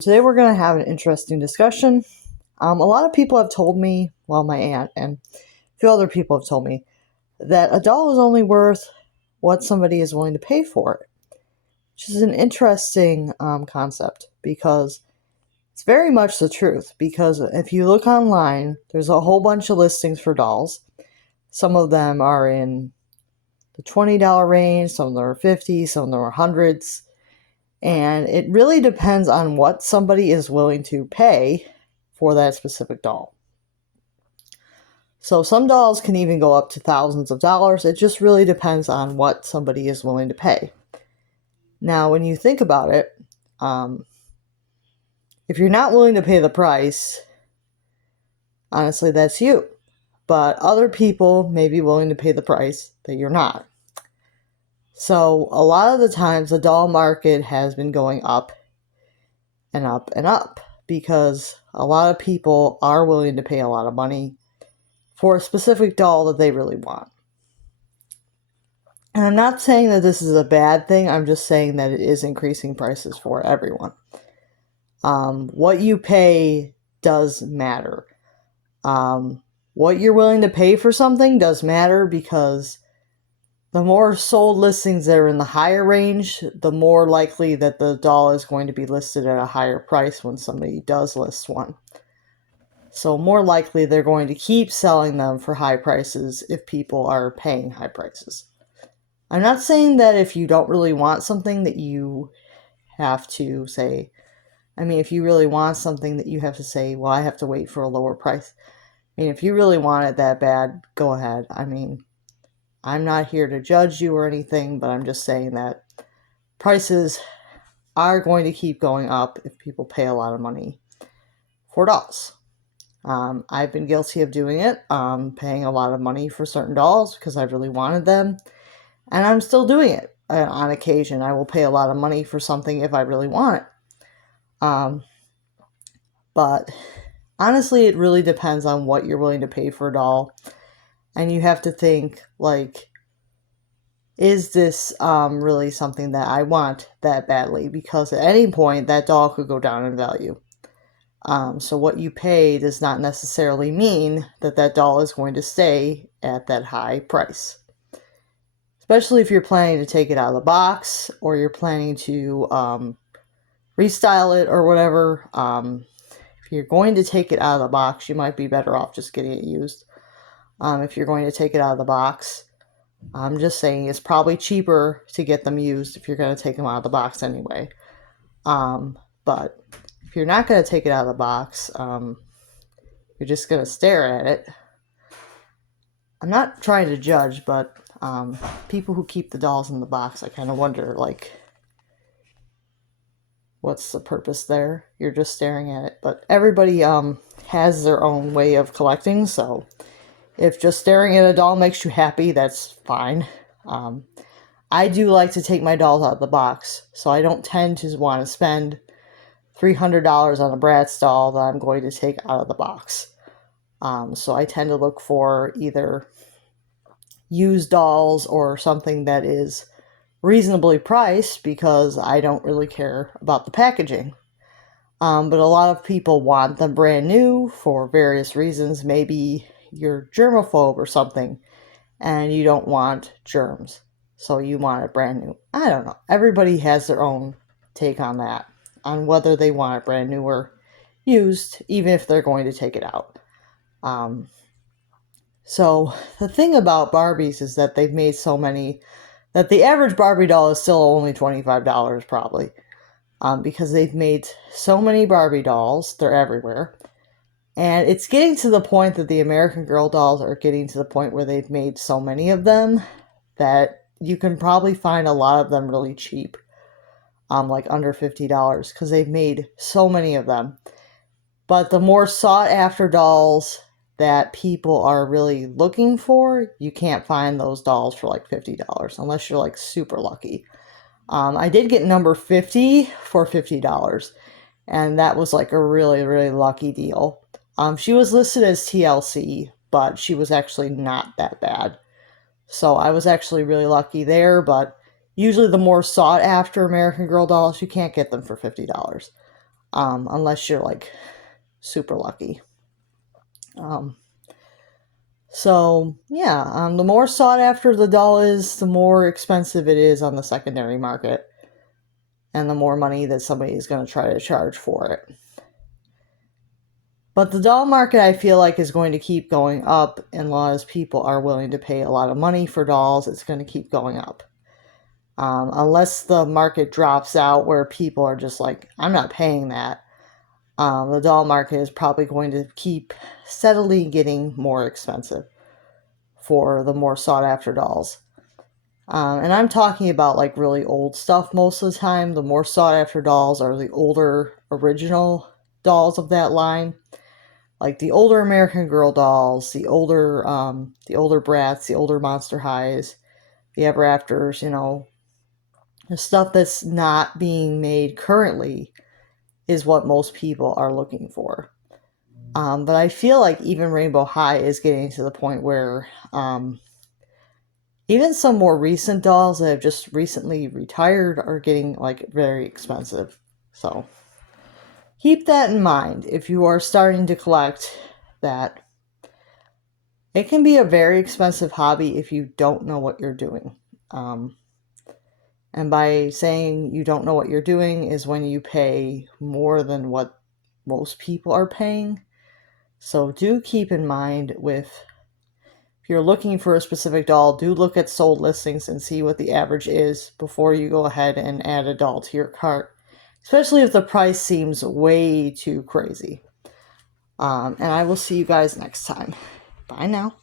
Today we're going to have an interesting discussion. A lot of people have told me, well, my aunt and a few other people have told me, that a doll is only worth what somebody is willing to pay for it, which is an interesting concept because it's very much the truth. Because if you look online, there's a whole bunch of listings for dolls. Some of them are in the $20 range, some of them are 50, some of them are hundreds. And it really depends on what somebody is willing to pay for that specific doll. So some dolls can even go up to thousands of dollars. It just really depends on what somebody is willing to pay. Now, when you think about it, if you're not willing to pay the price, honestly, that's you. But other people may be willing to pay the price that you're not. So a lot of the times the doll market has been going up and up and up because a lot of people are willing to pay a lot of money for a specific doll that they really want. And I'm not saying that this is a bad thing, I'm just saying that it is increasing prices for everyone. What you pay does matter. What you're willing to pay for something does matter because the more sold listings that are in the higher range, the more likely that the doll is going to be listed at a higher price when somebody does list one. So more likely they're going to keep selling them for high prices if people are paying high prices. I'm not saying that if you don't really want something that you have to say, if you really want something that you have to say, well, I have to wait for a lower price. If you really want it that bad, go ahead. I'm not here to judge you or anything, but I'm just saying that prices are going to keep going up if people pay a lot of money for dolls. I've been guilty of doing it, paying a lot of money for certain dolls because I really wanted them, and I'm still doing it. On occasion, I will pay a lot of money for something if I really want it. But honestly, it really depends on what you're willing to pay for a doll. And you have to think, is this really something that I want that badly? Because at any point, that doll could go down in value. So what you pay does not necessarily mean that that doll is going to stay at that high price. Especially if you're planning to take it out of the box or you're planning to restyle it or whatever. If you're going to take it out of the box, you might be better off just getting it used. If you're going to take it out of the box, I'm just saying it's probably cheaper to get them used if you're going to take them out of the box anyway. But if you're not going to take it out of the box, you're just going to stare at it. I'm not trying to judge, but people who keep the dolls in the box, I kind of wonder, what's the purpose there? You're just staring at it. But everybody has their own way of collecting, so if just staring at a doll makes you happy, that's fine. I do like to take my dolls out of the box, so I don't tend to want to spend $300 on a Bratz doll that I'm going to take out of the box. So I tend to look for either used dolls or something that is reasonably priced because I don't really care about the packaging. But a lot of people want them brand new for various reasons. Maybe you're germaphobe or something and you don't want germs, so you want it brand new. I don't know. Everybody has their own take on that, on whether they want it brand new or used, even if they're going to take it out. So the thing about Barbies is that they've made so many that the average Barbie doll is still only $25 probably, because they've made so many Barbie dolls. They're everywhere. And it's getting to the point that the American Girl dolls are getting to the point where they've made so many of them that you can probably find a lot of them really cheap, like under $50, because they've made so many of them. But the more sought after dolls that people are really looking for, you can't find those dolls for like $50 unless you're like super lucky. I did get number 50 for $50, and that was like a really, really lucky deal. She was listed as TLC, but she was actually not that bad. So I was actually really lucky there, but usually the more sought after American Girl dolls, you can't get them for $50. unless you're like super lucky. So yeah, the more sought after the doll is, the more expensive it is on the secondary market, and the more money that somebody is going to try to charge for it. But the doll market, I feel like, is going to keep going up unless people are willing to pay a lot of money for dolls. It's going to keep going up. Unless the market drops out where people are just like, I'm not paying that. The doll market is probably going to keep steadily getting more expensive for the more sought after dolls. And I'm talking about like really old stuff most of the time. The more sought after dolls are the older original dolls of that line. Like the older American Girl dolls, the older Bratz, the older Monster Highs, the Ever Afters, the stuff that's not being made currently is what most people are looking for. But I feel like even Rainbow High is getting to the point where even some more recent dolls that have just recently retired are getting like very expensive. So keep that in mind if you are starting to collect, that it can be a very expensive hobby if you don't know what you're doing. And by saying you don't know what you're doing is when you pay more than what most people are paying. So do keep in mind, if you're looking for a specific doll, do look at sold listings and see what the average is before you go ahead and add a doll to your cart, especially if the price seems way too crazy. And I will see you guys next time. Bye now.